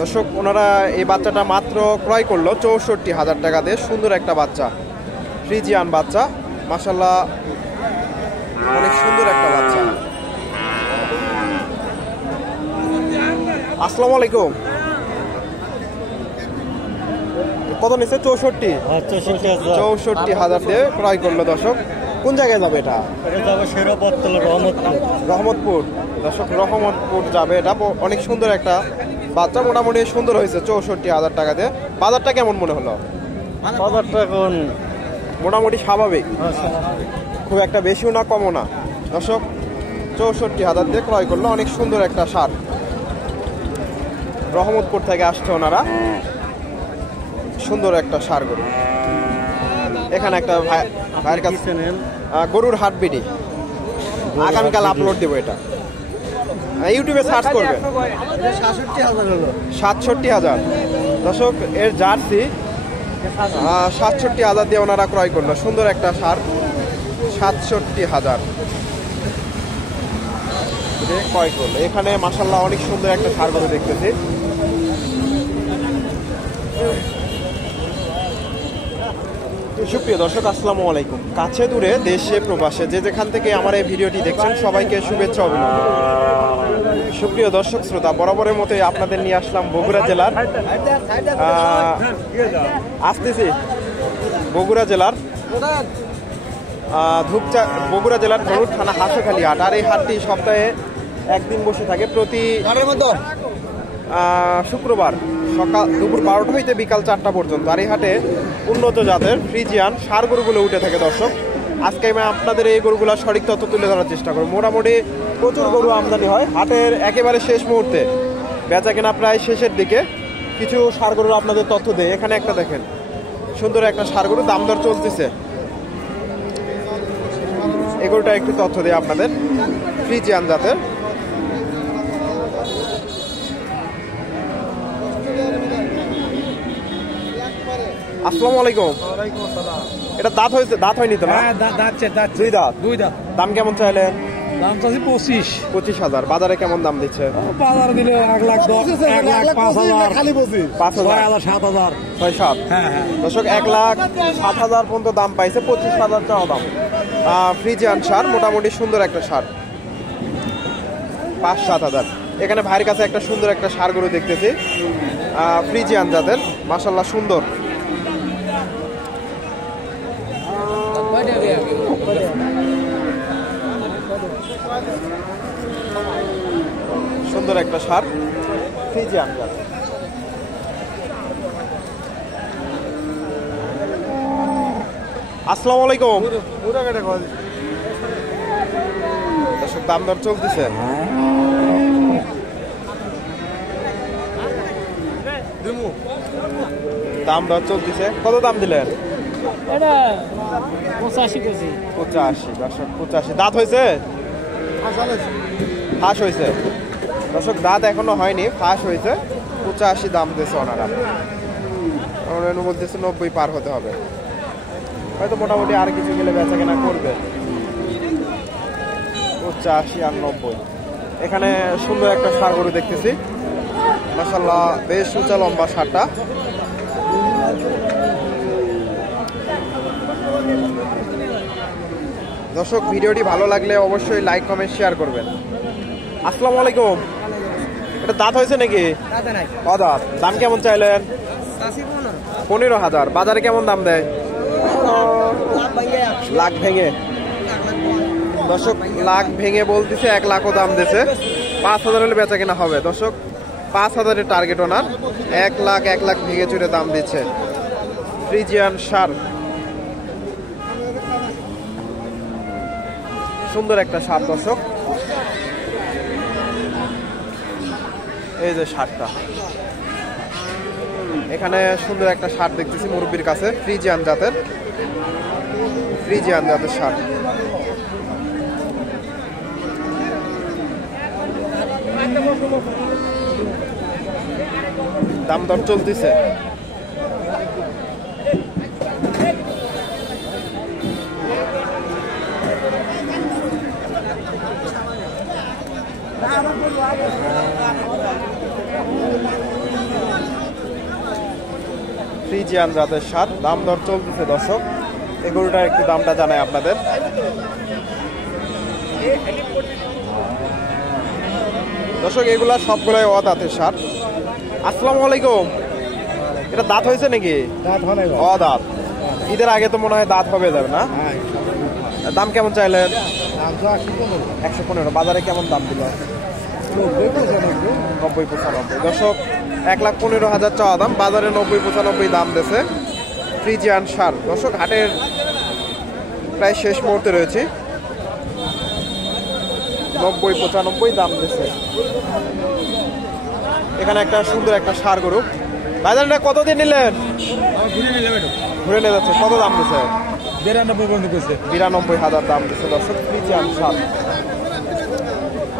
দর্শক ওনারা এই বাচ্চাটা মাত্র ক্রয় করলো ৬৪,০০০ টাকা দিয়ে। সুন্দর একটা বাচ্চা, ফ্রিজিয়ান বাচ্চা, মাশাআল্লাহ অনেক সুন্দর একটা বাচ্চা। আসসালামু আলাইকুম। কত নিচ্ছে? ৬৪,০০০ দিয়ে ক্রয় করলো। দর্শক কোন জায়গায় যাবে এটা? রহমতপুর। দর্শক রহমতপুর যাবে এটা। অনেক সুন্দর একটা বাচ্চা, মোটামুটি সুন্দর হয়েছে ৬৪,০০০ টাকা দিয়ে। বাজারটা কেমন মনে হলো? বাজারটা এখন মোটামুটি স্বাভাবিক, খুব একটা বেশিও না কমও না। দর্শক ৬৪,০০০ দিয়ে ক্রয় করলো। অনেক সুন্দর একটা ষাঁড়, রহমতপুর থেকে আসছে ওনারা। সুন্দর একটা ষাঁড় গরু। এখানে একটা ভাইয়ের কাছে গরুর হাট বিডি, আগামীকাল আপলোড দেবো। এটা ইউটিউবে সার্চ করবে। ৬৭,০০০। দর্শক এর জার্সি ৬৭,০০০ দিয়ে ওনারা ক্রয় করলো। সুন্দর একটা ষাঁড়, ৬৭,০০০ ক্রয় করলো। এখানে মাশাআল্লাহ অনেক সুন্দর একটা ষাঁড় গরু দেখতেছি। সুপ্রিয় দর্শক আসসালামু আলাইকুম। কাছে দূরে দেশে প্রবাসে যে যেখান থেকে আমার এই ভিডিওটি দেখছেন সবাইকে শুভেচ্ছা অভিনন্দন। সুপ্রিয় দর্শক শ্রোতা, বরাবরের মতোই আপনাদের নিয়ে আসলাম বগুড়া জেলার বগুড়া জেলার বগুড়া জেলার ধরুর থানা হাঁসখালি হাট। আর এই হাটটি সপ্তাহে একদিন বসে থাকে, প্রতি শুক্রবার সকাল দুপুর 12টা হইতে বিকাল 4টা পর্যন্ত। আর এই হাটে উন্নত জাতের ফ্রিজিয়ান ষাঁড় গরুগুলো উঠে থাকে। দর্শক আজকে আমি আপনাদের এই গরুগুলো সঠিক তথ্য তুলে ধরার চেষ্টা করব। মোটামুটি প্রচুর গরু আমদানি হয় হাটের একেবারে শেষ মুহূর্তে, বেচা কেনা প্রায় শেষের দিকে। কিছু ষাঁড় গরুর আপনাদের তথ্য দেয়। এখানে একটা দেখেন, সুন্দর একটা ষাঁড় গরু, দাম দর চলতেছে। এই গরুটা একটু তথ্য দেয় আপনাদের, ফ্রিজিয়ান জাতের। আসসালামু আলাইকুম। এটা দাঁত হয়েছে? দাঁত হয়নি তো না? দুই দাঁত। দাম কেমন চাইলেন? দাম চাচ্ছি 25,000। বাজারে কেমন দাম দিচ্ছে? বাজার দিলে 1,05,000, 5,000, 6-7। দর্শক 1,07,000 পর্যন্ত দাম পাইছে, 25,000 টাকা দাম। ফ্রিজিয়ান ষাঁড়, মোটামুটি সুন্দর একটা ষাঁড়, 5-7,000। এখানে ভাইয়ের কাছে একটা সুন্দর একটা ষাঁড় গরু দেখতেছি, ফ্রিজিয়ান জাতের, মাশাআল্লাহ সুন্দর। সুন্দর একটা ষাঁড়, ফ্রিজিয়ান জাত। আসসালামু আলাইকুম। দর্শক দাম দর চলতেছে। দাম দর চলতেছে। কত দাম দিলেন? এটা 85। দর্শক 85। দাঁত হয়েছে? ফাঁস হয়েছে। দর্শক দাঁত এখনো হয়নি, ফাঁস হয়েছে। 85 দাম দিয়েছে ওনারা। বলতেছে 90 পার হতে হবে, হয়তো মোটামুটি আর কিছু গেলে বেচা কেনা করবে। 85 আর 90। এখানে সুন্দর একটা ষাঁড় গরু দেখতেছি, মাশাআল্লাহ বেশ উঁচা লম্বা ষাঁড়টা। দর্শক ভিডিওটি ভালো লাগলে অবশ্যই লাইক কমেন্ট শেয়ার করবেন। আসসালামু আলাইকুম। এটা দাঁত হয়েছে নাকি? দাঁত। দাম কেমন চাইলেন? 15,000। বাজারে কেমন দাম দেয়? লাখ ভেঙে। দর্শক লাখ ভেঙে বলতেছে, 1 লাখও দাম দিয়েছে। 5,000 হলে বেচা কেনা হবে। দর্শক 5,000-এর টার্গেট ওনার। 1 লাখ ভেঙে চুরে দাম দিচ্ছে ফ্রিজিয়ান ষাঁড়। সুন্দর একটা ষাঁড় দর্শক। এই যে ষাঁড়টা, এখানে সুন্দর একটা ষাঁড় দেখতেছি মুরব্বির কাছে, ফ্রিজিয়ান জাতের ষাঁড়। দাম দর চলতেছে। ফ্রিজিয়ান জাতের সার, দাম দর চলতেছে দর্শক। এই গরুটার একটু দামটা জানাই আপনাদের। দর্শক এগুলা সবগুলাই অদাঁতের সার। আসসালামু আলাইকুম। এটা দাঁত হয়েছে নাকি? অদাঁত। ঈদের আগে তো মনে হয় দাঁত হবে যাবে না? দাম কেমন চাইলেন? 115। বাজারে কেমন দাম দিল? 90-95। দর্শক 1,15,000 চাওয়া দাম, বাজারে 90-95 দাম দিয়েছে ফ্রিজিয়ান সার। দর্শক হাটের প্রায় শেষ মুহূর্তে রয়েছে, 90-95 দাম দিয়েছে। এখানে একটা সুন্দর একটা সার গরু। বাজারটা কত দিয়ে নিলেন? ঘুরে নিয়ে যাচ্ছে। কত দাম দিচ্ছে? 92,000 দাম দিচ্ছে দর্শক ফ্রিজিয়ান সার।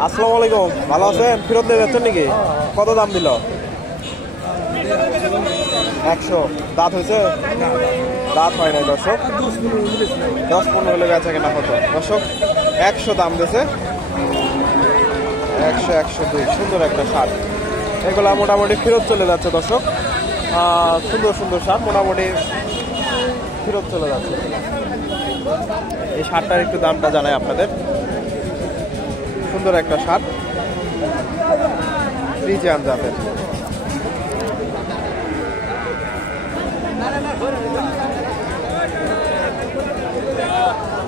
আসসালামু আলাইকুম, ভালো আছেন? ফেরত নিয়ে যাচ্ছেন নাকি? কত দাম দিল? 100। দাঁত হয়েছে? দাঁত হয় নাই দর্শক, 10-15 হলে বেচা কেনা হতো। দর্শক 100 দাম দিয়েছে, 100-102। সুন্দর একটা সার। এগুলা মোটামুটি ফেরত চলে যাচ্ছে দর্শক। সুন্দর সুন্দর সার মোটামুটি ফেরত চলে যাচ্ছে। এই সারটার একটু দামটা জানাই আপনাদের। সুন্দর একটা সার, ফ্রিজিয়ান জাতের।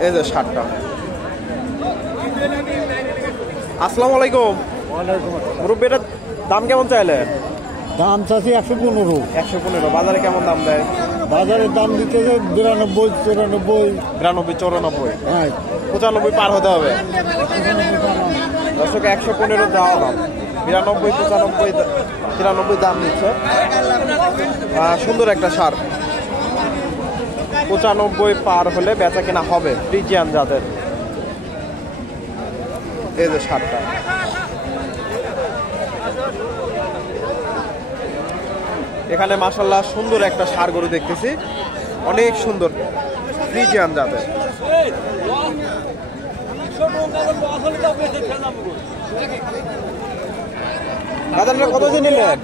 এই যে সারটা। আসসালামু আলাইকুম। মুরব্বী, এটার দাম কেমন চাইলেন? দাম চাচ্ছি 115। 115। বাজারে কেমন দাম দেয়? বাজারের দাম দিতে 92-94। 92-94। হ্যাঁ, 95 পার হতে হবে দর্শক। 115 দেওয়া দাম, 92-95-93 দাম দিচ্ছে। সুন্দর একটা সার, 95 পার হলে বেচা কেনা হবে ফ্রিজিয়ান জাতের। এই যে সারটা। এখানে মাশাআল্লাহ সুন্দর একটা ষাঁড় গরু দেখতেছি, অনেক সুন্দর ফ্রিজিয়ান জাতের। বাজারটা কত দিয়ে নিলেন?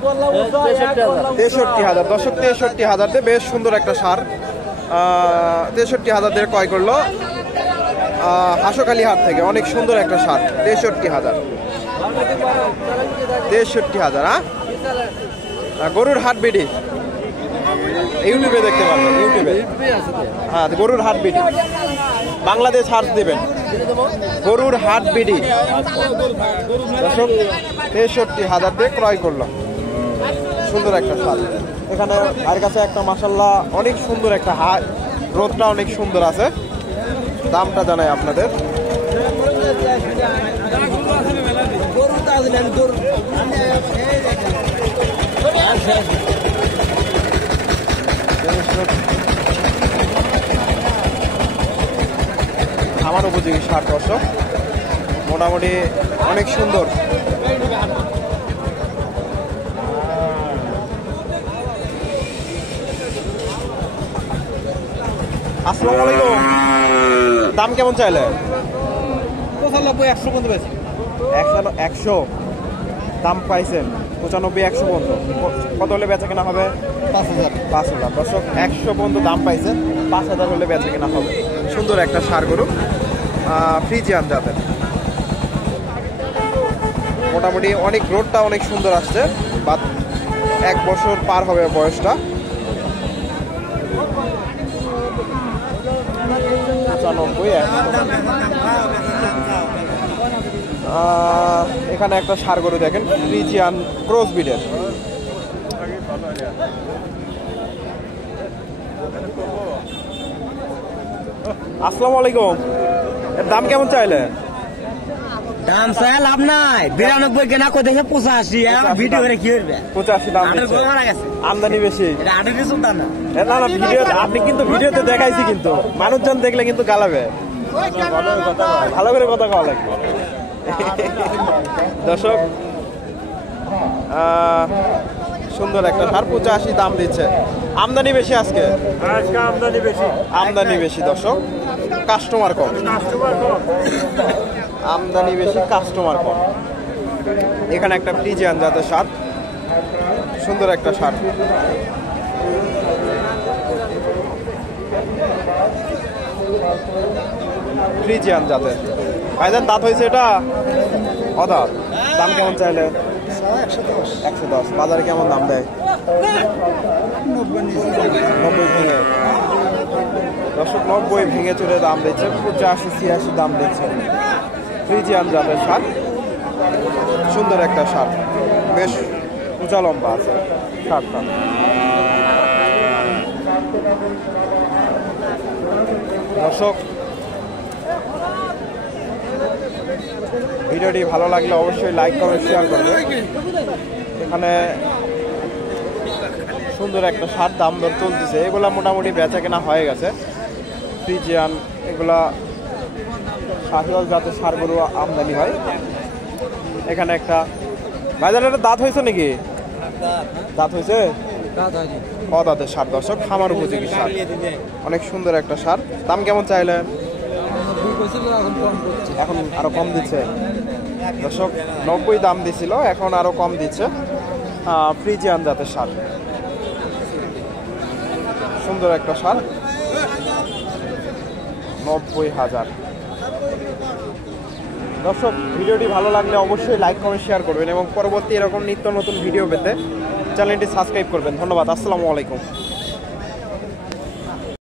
63,000। দর্শক 63,000 দিয়ে বেশ সুন্দর একটা ষাঁড়, 63,000 দিয়ে ক্রয় করলো হাঁসখালি হাট থেকে। অনেক সুন্দর একটা ষাঁড়, 63,000। 63,000। হ্যাঁ, গরুর হাট বিডি ইউটিউবে দেখতে পারবেন, ইউটিউবে। হ্যাঁ, গরুর হাট বিডি বাংলাদেশ সার্চ দিবেন, গরুর হাট বিডি। দর্শক 63,000 দিয়ে ক্রয় করলো, সুন্দর একটা ষাঁড়। এখানে আর কাছে একটা মাশাআল্লাহ অনেক সুন্দর একটা হাট, রোদটা অনেক সুন্দর আছে। দামটা জানাই আপনাদের। আমার উপযোগী ষাঁড় দর্শক, মোটামুটি অনেক সুন্দর। আসসালামু আলাইকুম। দাম কেমন চাইলে? 95-100 পর্যন্ত পেয়েছি। 100 দাম পাইছেন, 95-100 পর্যন্ত। কত হলে বেচা কেনা হবে? 5,000। দর্শক 100 পর্যন্ত দাম পাইছেন, 5,000 হলে বেচা কেনা হবে। সুন্দর একটা ষাঁড় গরু, ফ্রিজিয়ান জাতের। মোটামুটি অনেক রোডটা অনেক সুন্দর আসছে, বা 1 বছর পার হবে বয়সটা। 95। এখানে একটা ষাঁড় গরু দেখেন, ফ্রিজিয়ান ক্রস বিডের। আসসালামু আলাইকুম। এর দাম কেমন চাইলে? দাম চাই লাভ নাই, 92 কেনা কোথায় 85। ভিডিও করে কি করবে? 85 দাম দিচ্ছে। আমদানি বেশি। এটা 18 সুলতান না। না না, ভিডিও আপনি কিন্তু ভিডিওতে দেখাইছি, কিন্তু মানুষজন দেখলে কিন্তু গালাবে। ভালো করে কথা কওয়া লাগবে দর্শক। সুন্দর একটা ষাঁড়, 85 দাম দিচ্ছে। আমদানি বেশি আজকে, আমদানি বেশি দর্শক, কাস্টমার কম। আমদানি বেশি, কাস্টমার কম। এখানে একটা ফ্রিজিয়ান জাতের ষাঁড়, সুন্দর একটা ষাঁড়। ফ্রিজিয়ান জাতের। ভাইজান দাঁত হয়েছে এটা? অদাঁত। দাম কেমন চাইলে? 110। বাজারে কেমন দাম দেয়? 90 ভেঙে। দর্শক 90 ভেঙে চলে দাম দিচ্ছে, 85-86 দাম দিচ্ছে। ফ্রিজিয়ান জাতের ষাঁড়, সুন্দর একটা ষাঁড়, বেশ উঁচা লম্বা আছে ষাঁড়টা। দর্শক ভিডিওটি ভালো লাগলে অবশ্যই লাইক কমেন্ট শেয়ার করবে। এখানে সুন্দর একটা ষাঁড় দাম দর চলতেছে। এগুলা মোটামুটি বেচা কেনা হয়ে গেছে। ফ্রিজিয়ান এগুলা শাহিওয়াল জাতের ষাঁড় গরু আমদানি হয়। এখানে একটা ভাইজান, একটা দাঁত হয়েছে নাকি? দাঁত হয়েছে? অদাঁতের ষাঁড় দর্শক, খামার উপযোগী ষাঁড়, অনেক সুন্দর একটা ষাঁড়। দাম কেমন চাইলেন? এখন আরো কম দিচ্ছে দর্শক। 90 দাম দিছিল, এখন আরো কম দিচ্ছে। ফ্রিজিয়ান জাতের ষাঁড়, সুন্দর একটা ষাঁড়, 90,000। দর্শক ভিডিওটি ভালো লাগলে অবশ্যই লাইক কমেন্ট শেয়ার করবেন এবং পরবর্তী এরকম নিত্য নতুন ভিডিও পেতে চ্যানেলটি সাবস্ক্রাইব করবেন। ধন্যবাদ। আসসালামু আলাইকুম।